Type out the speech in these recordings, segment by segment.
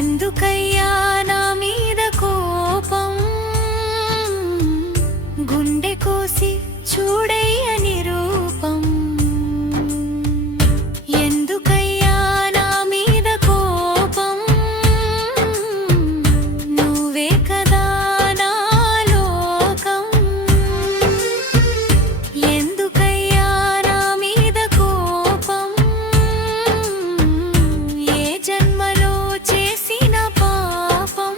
ఎందుకయ్యా నా మీద కోపం గుండె కోసి చూడయ్య నిరూపం ఎందుకయ్యా నా మీద కోపం నువ్వే కదా నా లోకం ఎందుకయ్యా నా మీద కోపం ఏ జన్మలో చేసిన పాపం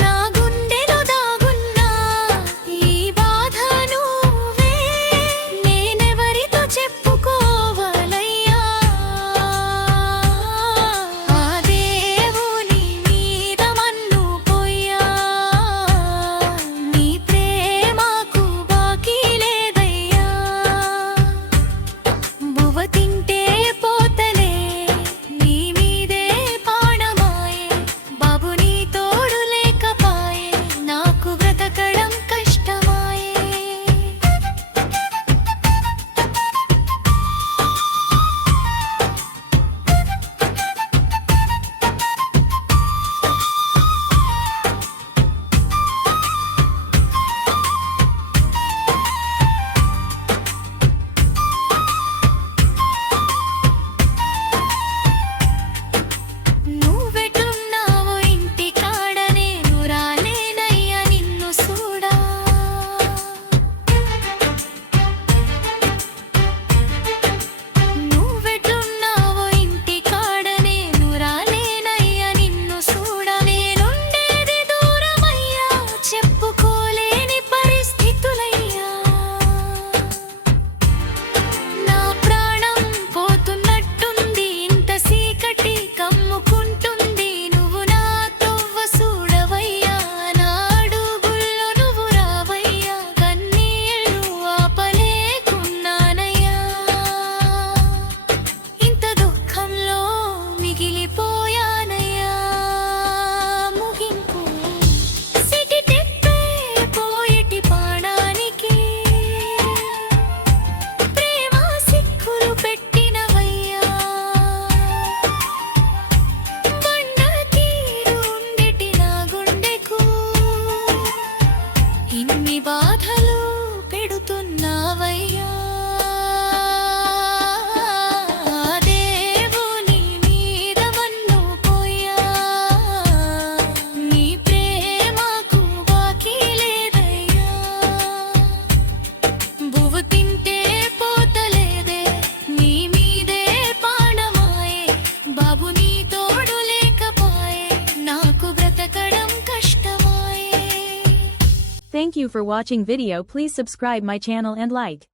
నా గుండెలో దాగున్నా ఈ బాధ నువ్వే నేనెవరితో చెప్పుకోవాలయ్యా ఆ దేవుని మీద మన్ను పోయా నీ ప్రేమకు బాకీ లేదయ్యా బువ్వ తింటే పోతలే నీ మీదే పాణమాయే బాబు నీ తోడు లేకపాయే నాకు బ్రతకడం కష్టమాయే నువ్వెట్లున్నావో ఇంటి కాడ నేను రాలేనయ్యా నిన్ను చూడా నువ్వెట్లున్నావో ఇంటి కాడ నేను రాలేనయ్యా నిన్ను చూడా నేనుండేది దూరమయ్యా చెప్పుకోలేని పరిస్థితులయ్యా నా ప్రాణం పోతున్నట్టుంది ఇంత సీకటి కమ్ముకుంటుంది నువ్వు నా తొవ్వ చూడవయ్యా నా అడుగుల్లో నువ్వు రావయ్యా కన్నీళ్ళు ఆపలేకున్నానయ్యా ఇంత దుఃఖంలో మిగిలిపోయానయ్యా ముగింపు సిటి తెప్పే పోయేటి పాడానికి ప్రేమ సిక్కులు పెట్టినవయ్యా బండ తీరు ఉండేటి నా గుండెకు ఇన్ని బాధలు పెడుతున్నావయ్యా దేవుని మీద మన్ను పోయా నీ ప్రేమకు బాకీ లేదయ్యా బువ్వ తింటే పోతలేదే నీ మీదే పాణమాయే బాబు నీ తోడు లేకపాయే నాకు బ్రతకడం కష్టమాయే Thank you for watching video. Please subscribe my channel and like.